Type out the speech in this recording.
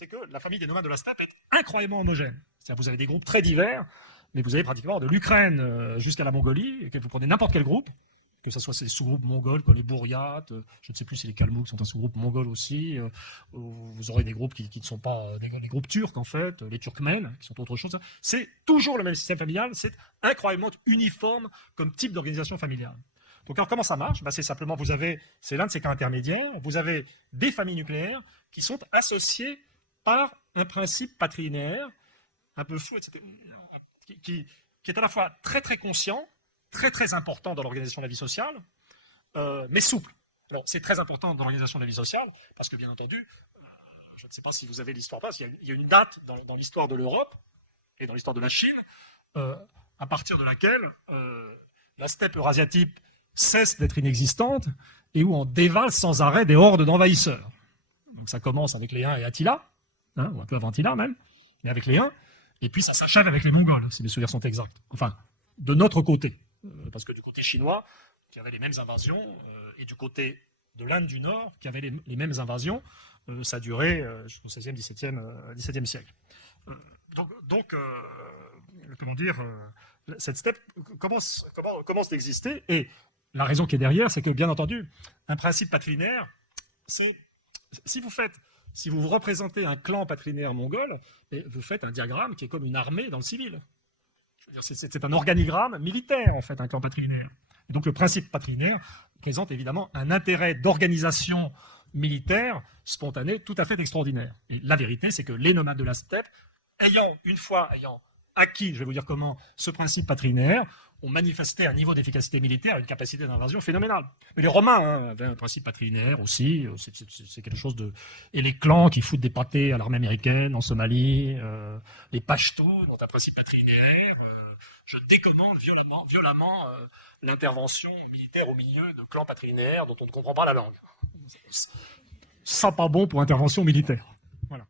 c'est que la famille des nomades de la steppe est incroyablement homogène. C'est-à-dire que vous avez des groupes très divers, mais vous avez pratiquement de l'Ukraine jusqu'à la Mongolie, et que vous prenez n'importe quel groupe, que ce soit ces sous-groupes mongols comme les Bouriates, je ne sais plus si les Kalmouks sont un sous-groupe mongol aussi, vous aurez des groupes qui ne sont pas des groupes turcs en fait, les Turkmènes, qui sont autre chose. C'est toujours le même système familial, c'est incroyablement uniforme comme type d'organisation familiale. Donc alors comment ça marche? C'est simplement, c'est l'un de ces cas intermédiaires, vous avez des familles nucléaires qui sont associées par un principe patrilinéaire, un peu fou, etc., qui est à la fois très très conscient, très très important dans l'organisation de la vie sociale, mais souple. Alors c'est très important dans l'organisation de la vie sociale, parce que bien entendu, je ne sais pas si vous avez l'histoire, parce qu'il y a une date dans l'histoire de l'Europe et dans l'histoire de la Chine, à partir de laquelle la steppe eurasiatique cesse d'être inexistante et où on dévale sans arrêt des hordes d'envahisseurs. Donc ça commence avec les Huns et Attila, ou un peu avant Attila même, mais avec les Huns, et puis ça s'achève avec les Mongols, si mes souvenirs sont exacts. Enfin, de notre côté, parce que du côté chinois, qui avait les mêmes invasions, et du côté de l'Inde du Nord, qui avait les mêmes invasions, ça a duré jusqu'au XVIe, XVIIe siècle. Donc comment dire, cette steppe commence d'exister, et la raison qui est derrière, c'est que, bien entendu, un principe patrilinéaire, c'est si vous représentez un clan patrilinéaire mongol, vous faites un diagramme qui est comme une armée dans le civil. C'est un organigramme militaire, en fait, un clan patrilinéaire. Et donc le principe patrilinéaire présente évidemment un intérêt d'organisation militaire spontanée tout à fait extraordinaire. Et la vérité, c'est que les nomades de la steppe, ayant acquis, je vais vous dire comment, ce principe patrilinéaire, ont manifesté un niveau d'efficacité militaire, une capacité d'invasion phénoménale. Mais les Romains avaient un principe patrilinéaire aussi, c'est quelque chose de... Et les clans qui foutent des pâtés à l'armée américaine en Somalie, les Pashtuns ont un principe patrilinéaire. Je décommande violemment l'intervention militaire au milieu de clans patrilinéaires dont on ne comprend pas la langue. Ça pas bon pour intervention militaire. Voilà.